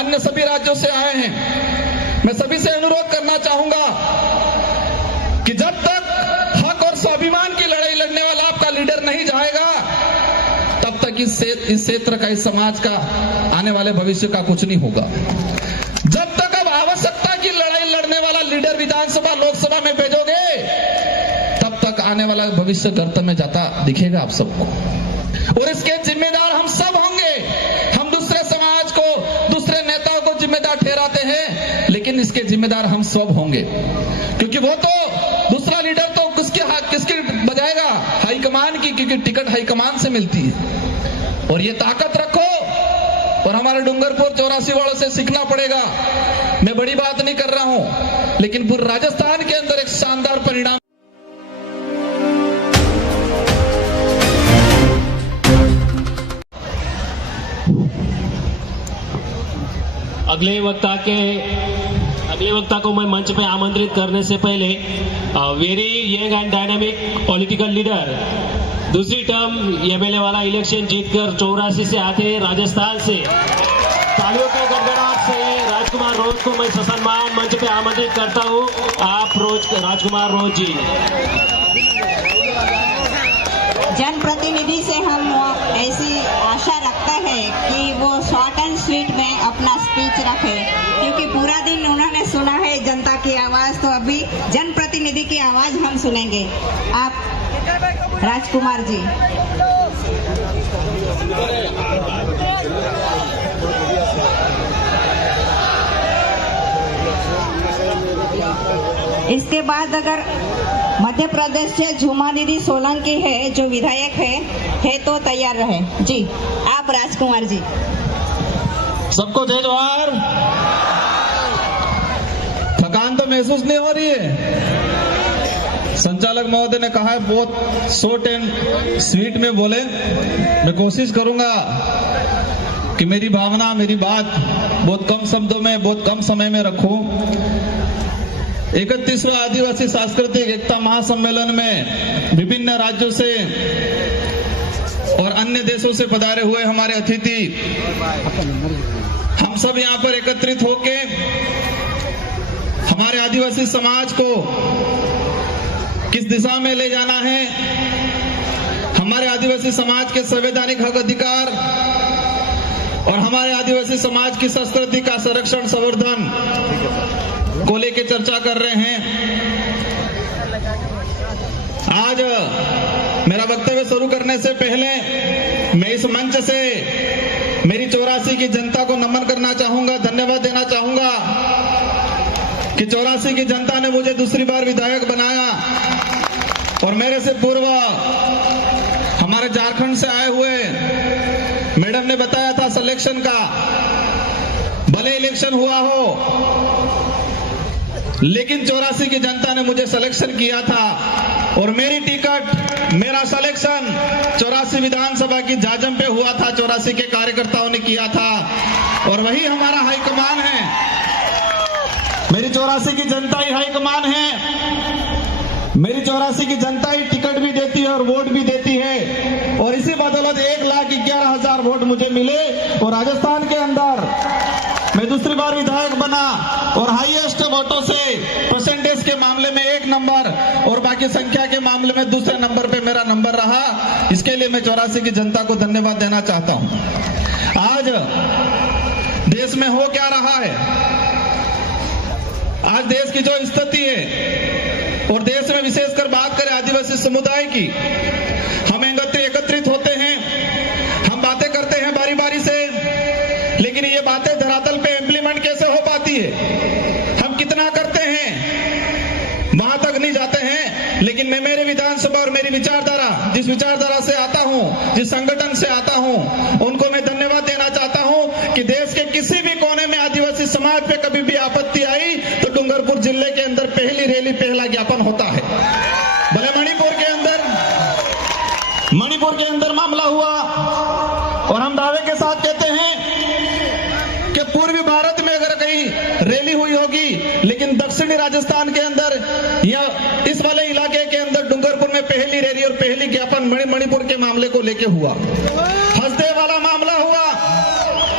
अन्य सभी राज्यों से आए हैं। मैं सभी से अनुरोध करना चाहूंगा कि जब तक हक और स्वाभिमान की लड़ाई लड़ने वाला आपका लीडर नहीं जाएगा, तब तक इस क्षेत्र का, इस समाज का आने वाले भविष्य का कुछ नहीं होगा। जब तक अब आवश्यकता की लड़ाई लड़ने वाला लीडर विधानसभा लोकसभा में भेजोगे, तब तक आने वाला भविष्य गर्त में जाता दिखेगा आप सबको, और इसके जिम्मेदार हम सब होंगे। हम दूसरे समाज को, दूसरे नेताओं को जिम्मेदार ठहराते हैं, लेकिन इसके जिम्मेदार हम सब होंगे, क्योंकि वो तो दूसरा लीडर तो किसकी बजाएगा? हाईकमान की, क्योंकि टिकट हाईकमान से मिलती है। और ये ताकत रखो, और हमारे डूंगरपुर 84 वालों से सीखना पड़ेगा। मैं बड़ी बात नहीं कर रहा हूं, लेकिन पूरे राजस्थान के अंदर एक शानदार परिणाम। अगले वक्ता को मैं मंच पे आमंत्रित करने से पहले very young and dynamic political leader, दूसरी टर्म एमएलए वाला इलेक्शन जीतकर 84 से आते हैं राजस्थान से, तालियों के गड़गड़ाहट से राजकुमार रोज को मैं ससम्मान मंच पे आमंत्रित करता हूं। आप राजकुमार रोज जी। जनप्रतिनिधि से हम ऐसी आशा रखते हैं कि वो शॉर्ट एंड स्वीट में अपना स्पीच रखे, क्योंकि पूरा दिन उन्होंने सुना है जनता की आवाज, तो अभी जनप्रतिनिधि की आवाज हम सुनेंगे। आप राजकुमार जी। इसके बाद अगर मध्य प्रदेश से झुमा दीदी सोलंकी है, जो विधायक है तो तैयार रहे जी। आप राजकुमार जी। सबको जय जोहार। थकान तो महसूस नहीं हो रही है? संचालक महोदय ने कहा है बहुत शॉर्ट एंड स्वीट में बोले। मैं कोशिश करूंगा कि मेरी भावना, मेरी बात बहुत कम शब्दों में, बहुत कम समय में रखूं। 31वां आदिवासी सांस्कृतिक एकता महासम्मेलन में विभिन्न राज्यों से और अन्य देशों से पधारे हुए हमारे अतिथि, हम सब यहाँ पर एकत्रित होके हमारे आदिवासी समाज को किस दिशा में ले जाना है, हमारे आदिवासी समाज के संवैधानिक हक अधिकार और हमारे आदिवासी समाज की संस्कृति का संरक्षण, संवर्धन को लेकर चर्चा कर रहे हैं। आज मेरा वक्तव्य शुरू करने से पहले मैं इस मंच से मेरी 84 की जनता को नमन करना चाहूंगा, धन्यवाद देना चाहूंगा कि 84 की जनता ने मुझे दूसरी बार विधायक बनाया। और मेरे से पूर्व हमारे झारखंड से आए हुए मैडम ने बताया था सिलेक्शन का, भले इलेक्शन हुआ हो लेकिन 84 की जनता ने मुझे सिलेक्शन किया था, और मेरी टिकट, मेरा सिलेक्शन 84 विधानसभा की जाजम पे हुआ था, 84 के कार्यकर्ताओं ने किया था, और वही हमारा हाईकमान है। मेरी 84 की जनता ही हाईकमान है। मेरी 84 की जनता ही टिकट भी देती है और वोट भी देती है, और इसी बदौलत 1,11,000 वोट मुझे मिले और राजस्थान के अंदर मैं दूसरी बार विधायक बना, और हाईएस्ट वोटों से परसेंटेज के मामले में 1 नंबर और बाकी संख्या के मामले में दूसरे नंबर पे मेरा नंबर रहा। इसके लिए मैं 84 की जनता को धन्यवाद देना चाहता हूं। आज देश में हो क्या रहा है, आज देश की जो स्थिति है, और देश में विशेषकर बात करें आदिवासी समुदाय की, हम एकत्रित होते हैं, हम बातें करते हैं बारी बारी से, लेकिन ये बातें धरातल पे इम्प्लीमेंट कैसे हो पाती है, हम कितना करते हैं वहां तक नहीं जाते हैं। लेकिन मैं मेरे विधानसभा और मेरी विचारधारा, जिस विचारधारा से आता हूं, जिस संगठन से आता हूं, उनको मैं धन्यवाद देना चाहता हूं कि देश के किसी भी कोने में आदिवासी समाज पे कभी भी आपत्ति आई तो डूंगरपुर जिले के अंदर पहली रैली, पहला ज्ञापन होता है। भले मणिपुर के अंदर मामला हुआ, और हम दावे के साथ कहते हैं कि पूर्वी भारत में अगर कहीं रैली हुई होगी, लेकिन दक्षिणी राजस्थान के अंदर या इस वाले इलाके के अंदर डूंगरपुर में पहली रैली और पहली ज्ञापन मणिपुर के मामले को लेके हुआ। हसदेव वाला मामला हुआ,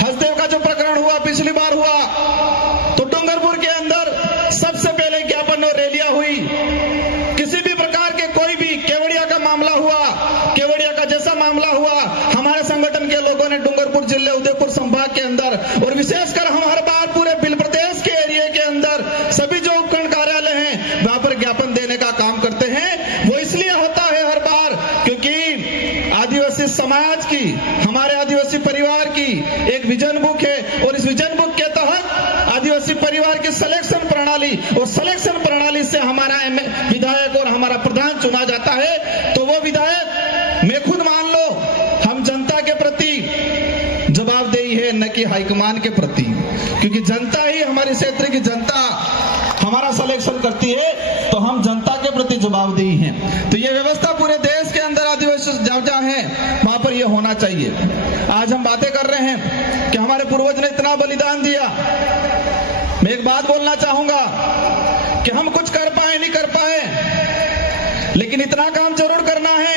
हसदेव का जो प्रकरण हुआ पिछली बार हुआ तो डूंगरपुर के अंदर सबसे पहले ज्ञापन और रैलियां हुई। किसी भी प्रकार के कोई भी केवड़िया का मामला हुआ, केवड़िया का जैसा मामला हुआ, हमारे संगठन के लोगों ने डूंगरपुर जिले उदयपुर संभाग के अंदर और विशेषकर हम हर बार पूरे बिल प्रदेश के एरिया के अंदर सभी जो उपखंड कार्यालय हैं वहां पर ज्ञापन देने का काम करते हैं। वो इसलिए होता है हर बार क्योंकि आदिवासी समाज की, हमारे आदिवासी परिवार की एक विजन बुक है और इस विजन बुक के तहत आदिवासी परिवार की सिलेक्शन प्रणाली और सिलेक्शन प्रणाली से हमारा विधायक और हमारा प्रधान चुना जाता है। तो वो विधायक मैं खुद मान लो हम जनता के प्रति जवाबदेही है, न कि हाईकमान के प्रति, क्योंकि जनता ही, हमारे क्षेत्र की जनता हमारा सिलेक्शन करती है, तो हम जनता के प्रति जवाबदेही हैं। तो ये व्यवस्था पूरे देश के अंदर आदिवासी जहाँ है वहां पर ये होना चाहिए। आज हम बातें कर रहे हैं कि हमारे पूर्वज ने इतना बलिदान दिया। मैं एक बात बोलना चाहूंगा कि हम कुछ कर पाए नहीं कर पाए, लेकिन इतना काम जरूर करना है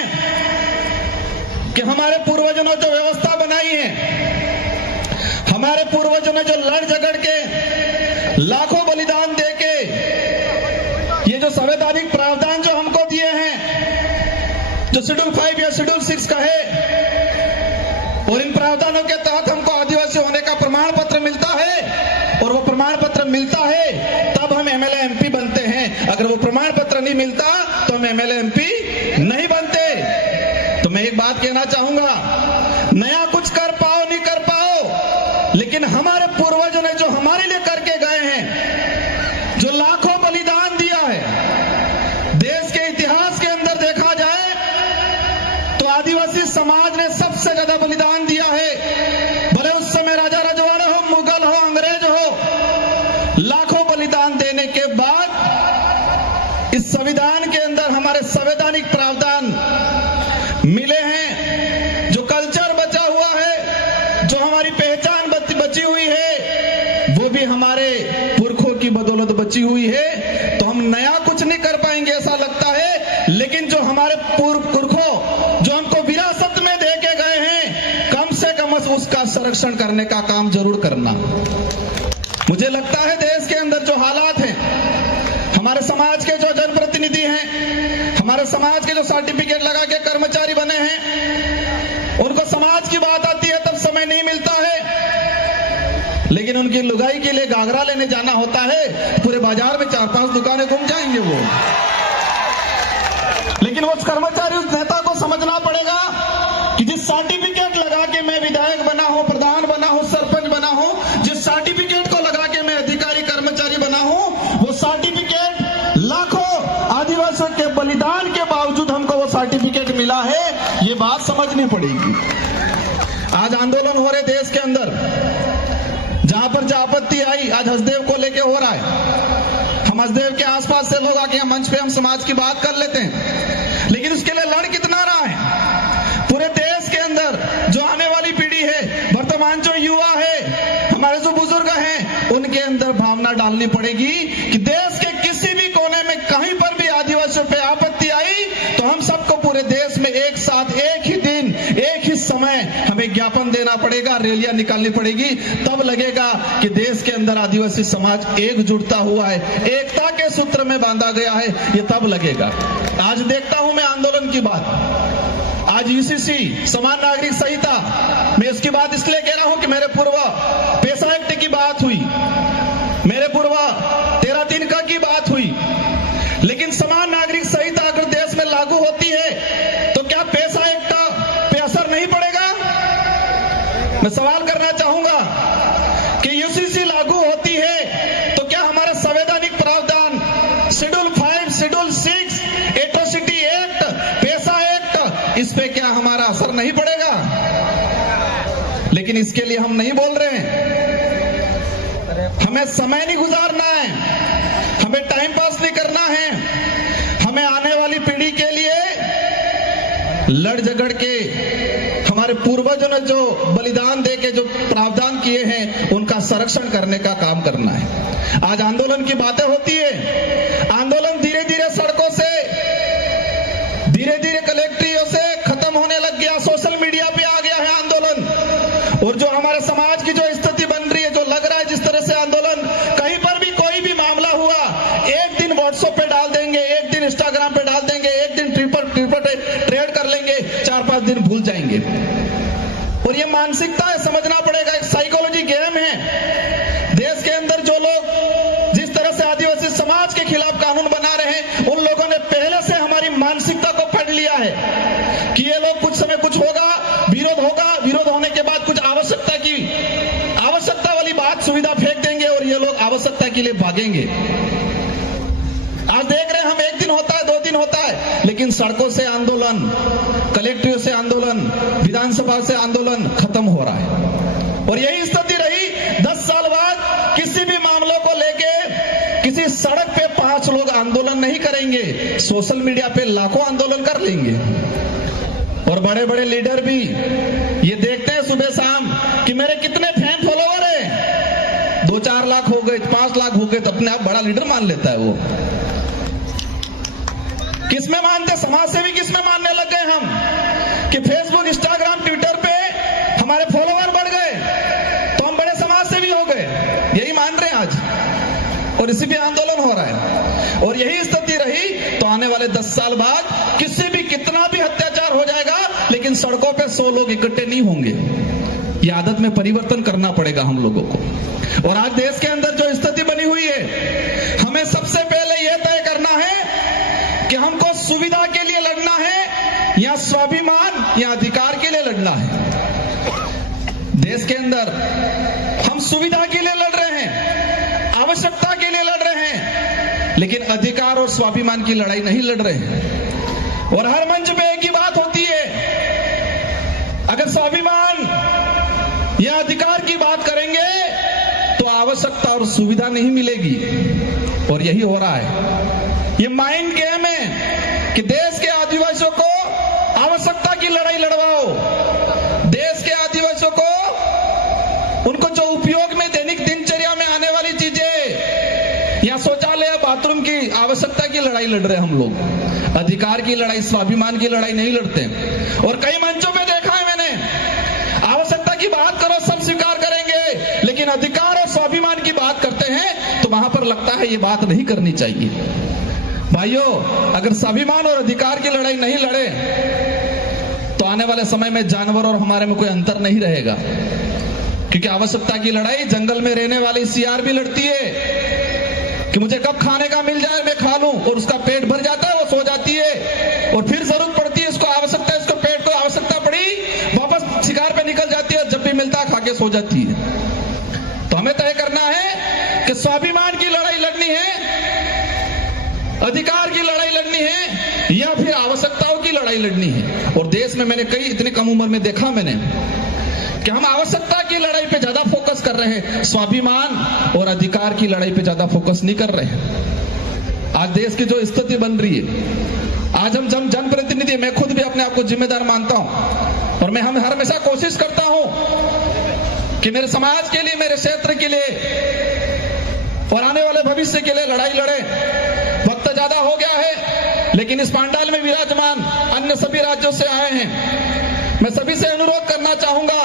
कि हमारे पूर्वजों ने जो व्यवस्था बनाई है, हमारे पूर्वजों ने जो लड़ झगड़ के लाखों बलिदान दे के ये जो संवैधानिक प्रावधान जो हमको दिए हैं, जो शेड्यूल 5 या शेड्यूल 6 का है, और इन प्रावधानों के तहत हमको आदिवासी होने का प्रमाण पत्र मिलता है और वो प्रमाण पत्र मिलता है तब हम एमएलए एमपी बनते हैं। अगर वो प्रमाण पत्र नहीं मिलता तो हम एमएलए एमपी नहीं बनते। तो मैं एक बात कहना चाहूंगा, नया कुछ कर पाओ नहीं कर पाओ, लेकिन हमारे पूर्वजों ने जो हमारे लिए करके गए हैं, जो लाखों बलिदान दिया है, देश के इतिहास के अंदर देखा जाए तो आदिवासी समाज ने सबसे ज्यादा बलिदान दिया है। भले उस समय राजा रजवाड़े हो, मुगल हो, अंग्रेज हो, लाखों बलिदान देने के बाद इस संविधान के अंदर हमारे संवैधानिक प्रावधान मिले हैं। जो कल्चर बचा हुआ है, जो हमारी पहचान बची हुई है, वो भी हमारे पुरखों की बदौलत बची हुई है। तो हम नया कुछ नहीं कर पाएंगे ऐसा लगता है, लेकिन जो हमारे पुरखों जो हमको विरासत में दे के गए हैं, कम से कम उसका संरक्षण करने का काम जरूर करना। मुझे लगता है देश के अंदर जो हालात हैं, हमारे समाज के जो जनप्रतिनिधि हैं, हमारे समाज के जो सर्टिफिकेट लगा के कर्मचारी बने हैं, उनको समाज की बात आती है तब समय नहीं मिलता है, लेकिन उनकी लुगाई के लिए घाघरा लेने जाना होता है, पूरे बाजार में 4-5 दुकानें घूम जाएंगे वो। लेकिन उस कर्मचारी, उस नेता को समझना पड़ेगा कि जिस सर्टिफिकेट लगा के मैं विधायक बना हूं, प्रधान बना हूं, सरपंच बना हूं, जिस सर्टिफिकेट को लगा के मैं अधिकारी कर्मचारी बना हूं, वो सर्टिफिकेट लाखों आदिवासियों के बलिदान के बावजूद हमको वो सर्टिफिकेट मिला है, ये बात समझनी पड़ेगी। आज आंदोलन हो रहे देश के अंदर, जहां पर जो आपत्ति आई, आज हसदेव को लेके हो रहा है। हम हसदेव के आसपास से लोग आके मंच पे हम समाज की बात कर लेते हैं, लेकिन उसके लिए लड़ कितना रहा है पूरे देश के अंदर। जो आने वाली पीढ़ी है, वर्तमान जो युवा है, हमारे जो बुजुर्ग हैं, उनके अंदर भावना डालनी पड़ेगी कि देश के किसी भी कोने में कहीं पर भी आदिवासियों पे आपत्ति आई तो हम सबको पूरे देश में एक साथ, एक ही दिन, एक ही समय हमें ज्ञापन देना पड़ेगा, रैलियां निकालनी पड़ेगी। तब लगेगा कि देश के अंदर आदिवासी समाज एकजुटता हुआ है, एकता के सूत्र में बांधा गया है, ये तब लगेगा। आज देखता हूं मैं आंदोलन की बात, आज यूसीसी समान नागरिक संहिता, मैं इसकी बात इसलिए कह रहा हूं कि मेरे पूर्व पैसा एक्ट की बात हुई, मेरे पूर्व 13-3 की बात हुई, लेकिन समान नागरिक संहिता अगर देश में लागू होती है तो क्या पैसा एक्ट पे असर नहीं पड़ेगा? मैं सवाल करना चाहूंगा कि यूसीसी लागू होती है तो क्या हमारा संवैधानिक प्रावधान शेड्यूल 5, शेड्यूल 6, एट्रोसिटी एक्ट, पैसा एक्ट, इस पे क्या हमारा असर नहीं पड़ेगा? लेकिन इसके लिए हम नहीं बोल रहे हैं। हमें समय नहीं गुजारना है, हमें टाइम पास नहीं करना है, हमें आने वाली पीढ़ी के लिए लड़ झगड़ के, हमारे पूर्वजों ने जो बलिदान दे के जो प्रावधान किए हैं उनका संरक्षण करने का काम करना है। आज आंदोलन की बातें होती है, आंदोलन धीरे धीरे सड़कों से, धीरे धीरे कलेक्ट्रियों से खत्म होने लग गया, सोशल मीडिया पे आ गया है आंदोलन। और जो हमारे समाज की जो स्थिति बन रही है, जो लग रहा ये मानसिकता है, समझना पड़ेगा, एक साइकोलॉजी गेम है। देश के अंदर जो लोग जिस तरह से आदिवासी समाज के खिलाफ कानून बना रहे हैं, उन लोगों ने पहले से हमारी मानसिकता को पढ़ लिया है कि ये लोग कुछ समय कुछ होगा, विरोध होने के बाद कुछ आवश्यकता वाली बात सुविधा फेंक देंगे और ये लोग आवश्यकता के लिए भागेंगे। आज देख रहे हैं हम, एक दिन होता है, 2 दिन होता है, लेकिन सड़कों से आंदोलन, कलेक्ट्रेट से आंदोलन, विधानसभा से आंदोलन खत्म हो रहा है। और यही स्थिति रही 10 साल बाद। किसी भी मामलों को लेके किसी सड़क पे 5 लोग आंदोलन नहीं करेंगे, सोशल मीडिया पे लाखों आंदोलन कर लेंगे। और बड़े बड़े लीडर भी ये देखते हैं सुबह शाम कि मेरे कितने फैन फॉलोवर है, 2-4 लाख हो गए, 5 लाख हो गए, तो अपने आप बड़ा लीडर मान लेता है वो। किसमें मानते, समाज सेवी किसमें मानने लग गए हम कि फेसबुक, इंस्टाग्राम, ट्विटर पे हमारे फॉलोवर बढ़ गए तो हम बड़े समाज सेवी हो गए, यही मान रहे हैं आज। और इसी पे आंदोलन हो रहा है। और यही स्थिति रही तो आने वाले 10 साल बाद किसी भी कितना भी अत्याचार हो जाएगा, लेकिन सड़कों पे 100 लोग इकट्ठे नहीं होंगे। ये आदत में परिवर्तन करना पड़ेगा हम लोगों को। और आज देश के अंदर जो स्थिति बनी हुई है, हमें सबसे पहले यह तय करना है कि हमको सुविधा के लिए लड़ना है या स्वाभिमान या अधिकार के लिए लड़ना है। देश के अंदर हम सुविधा के लिए लड़ रहे हैं, आवश्यकता के लिए लड़ रहे हैं, लेकिन अधिकार और स्वाभिमान की लड़ाई नहीं लड़ रहे हैं। और हर मंच पे एक ही बात होती है, अगर स्वाभिमान या अधिकार की बात करेंगे तो आवश्यकता और सुविधा नहीं मिलेगी। और यही हो रहा है। ये माइंड गेम है कि देश के आदिवासियों को आवश्यकता की लड़ाई लड़वाओ, देश के आदिवासियों को उनको जो उपयोग में दैनिक दिनचर्या में आने वाली चीजें या शौचालय, बाथरूम की आवश्यकता की लड़ाई लड़ रहे हैं हम लोग। अधिकार की लड़ाई, स्वाभिमान की लड़ाई नहीं लड़ते। और कई मंचों में देखा है मैंने, आवश्यकता की बात करो सब स्वीकार करेंगे, लेकिन अधिकार और स्वाभिमान की बात करते हैं तो वहां पर लगता है ये बात नहीं करनी चाहिए। भाइयों, अगर स्वाभिमान और अधिकार की लड़ाई नहीं लड़े तो आने वाले समय में जानवर और हमारे में कोई अंतर नहीं रहेगा। क्योंकि आवश्यकता की लड़ाई जंगल में रहने वाली सियार भी लड़ती है कि मुझे कब खाने का मिल जाए मैं खा लूं, और उसका पेट भर जाता है, वो सो जाती है, और फिर जरूरत पड़ती है, इसको आवश्यकता है, इसको पेट को आवश्यकता पड़ी, वापस शिकार पे निकल जाती है, जब भी मिलता है खा के सो जाती है। तो हमें तय करना है कि स्वाभिमान की लड़ाई लड़नी है, अधिकार की लड़ाई लड़नी है, या फिर आवश्यकताओं की लड़ाई लड़नी है। और देश में मैंने कई इतनी कम उम्र में देखा मैंने कि हम आवश्यकता की लड़ाई पे ज्यादा फोकस कर रहे हैं, स्वाभिमान और अधिकार की लड़ाई पे ज्यादा फोकस नहीं कर रहे हैं। आज देश की जो स्थिति बन रही है, आज हम जनप्रतिनिधि, मैं खुद भी अपने आप को जिम्मेदार मानता हूं, और मैं हमेशा कोशिश करता हूं कि मेरे समाज के लिए, मेरे क्षेत्र के लिए और आने वाले भविष्य के लिए लड़ाई लड़े। वक्त ज्यादा हो गया है, लेकिन इस पांडाल में विराजमान अन्य सभी राज्यों से आए हैं, मैं सभी से अनुरोध करना चाहूंगा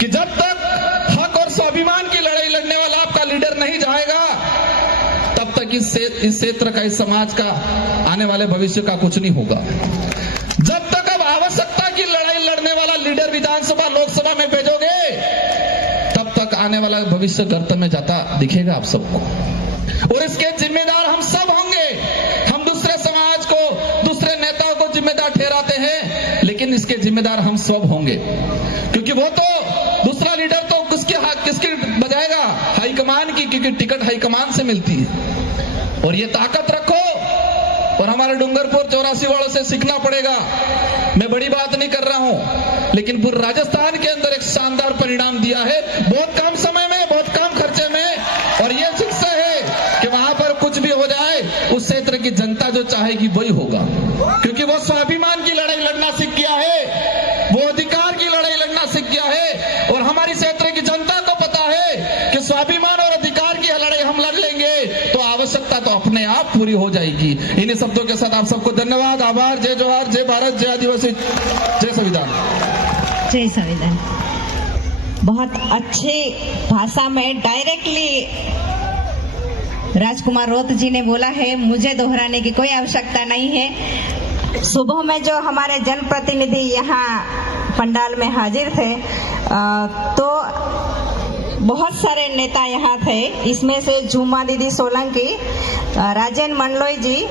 कि जब तक हक और स्वाभिमान की लड़ाई लड़ने वाला आपका लीडर नहीं जाएगा, तब तक इस क्षेत्र का, इस समाज का आने वाले भविष्य का कुछ नहीं होगा। जब तक अब आवश्यकता की लड़ाई लड़ने वाला लीडर विधानसभा, लोकसभा में भेजोगे, तब तक आने वाला भविष्य गर्त में जाता दिखेगा आप सबको। और इसके जिम्मेदार हम सब होंगे। हम दूसरे समाज को, दूसरे नेताओं को जिम्मेदार ठहराते हैं, लेकिन इसके जिम्मेदार हम सब होंगे, क्योंकि वो तो दूसरा लीडर तो किसकी बजाएगा, हाईकमान की, क्योंकि टिकट हाईकमान से मिलती है। और ये ताकत रखो, और हमारे डूंगरपुर 84 वालों से सीखना पड़ेगा। मैं बड़ी बात नहीं कर रहा हूं, लेकिन पूरे राजस्थान के अंदर एक शानदार परिणाम दिया है, बहुत कम समय में, बहुत कम खर्चे में। और ये शिक्षा है कि वहां पर कुछ भी हो जाए, उस क्षेत्र की जनता जो चाहेगी वही होगा, क्योंकि वो स्वाभिमान की लड़ाई लड़ना सीख गया है, वो अधिकार की लड़ाई लड़ना सीख गया है। और हमारी क्षेत्र की जनता को पता है कि स्वाभिमान और अधिकार की लड़ाई हम लड़ लेंगे तो आवश्यकता तो अपने आप पूरी हो जाएगी। इन्हीं शब्दों के साथ आप सबको धन्यवाद, आभार, जय जोहार, जय भारत, जय आदिवासी, जय संविधान। जय संविधान। बहुत अच्छे भाषा में डायरेक्टली राजकुमार रोत जी ने बोला है, मुझे दोहराने की कोई आवश्यकता नहीं है। सुबह में जो हमारे जनप्रतिनिधि यहाँ पंडाल में हाजिर थे तो बहुत सारे नेता यहाँ थे। इसमें से झूमा दीदी सोलंकी, राजेन मंडलोई जी,